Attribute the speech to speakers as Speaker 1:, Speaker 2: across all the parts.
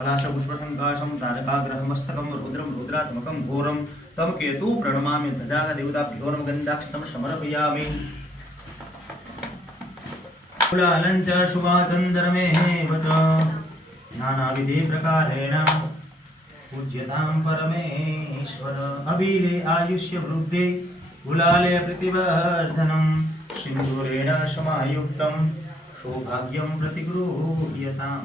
Speaker 1: પલાશપુષ્પસંકાશમ તારકાગ્રહમસ્તકમ રુદ્રમ રુદ્રાત્મકમ ઘોરમ તમ કેતુ પ્રણમામિ ધજાગ દેવતાભ્યોરમ ગંધાક્ષતમ સમર્પયામિ કુલાલં ચ શુભાચંદ્રમેવ ચ નાનાવિધિ પ્રકારેણ પૂજ્યતામ પરમેશ્વર અભિલે આયુષ્ય વૃદ્ધે ગુલાલે પ્રતિવર્ધનમ સિંદૂરેણ સમાયુક્તમ સૌભાગ્યમ પ્રતિગૃહ્યતામ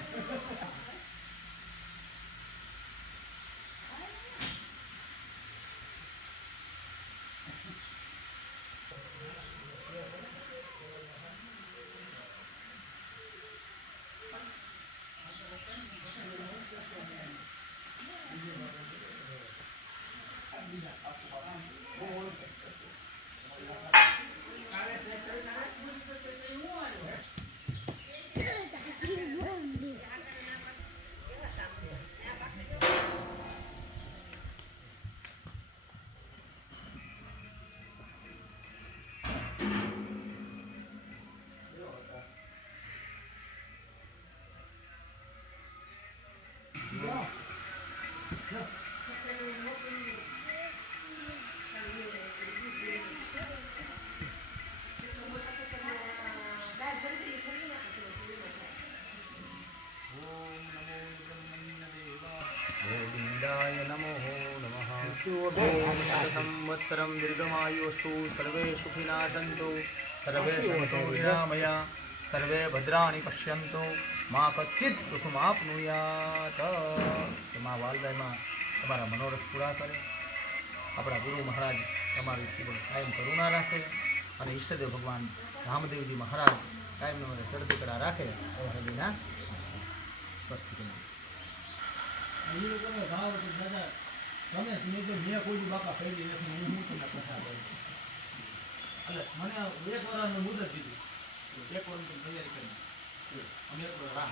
Speaker 1: Yeah. સંવત્સરં દીર્ઘમાયુસ્તુ સર્વે સુખિના સન્તુ સર્વે સંતો નિરામયા સર્વે ભદ્રાણી પશ્યન્તુ મા કચ્છિત સુખમાપ્નુયાત મા વાલદાયમાં તમારા મનોરથ પૂરા કરે આપણા ગુરુ મહારાજ તમારી જીવન કાયમ કરુણા રાખે અને ઈષ્ટદેવ ભગવાન રામદેવજી મહારાજ કાયમ અને ચડતી કળા રાખે એવા હૃદયના
Speaker 2: તમે મેં તો મેં કોઈ બાપા દી નથી હું હું તમને કથા કરું. એટલે મને એક વર્ષની મુદત દીધી. એક વર્ષની તૈયારી કરી. અમે એક રાહ.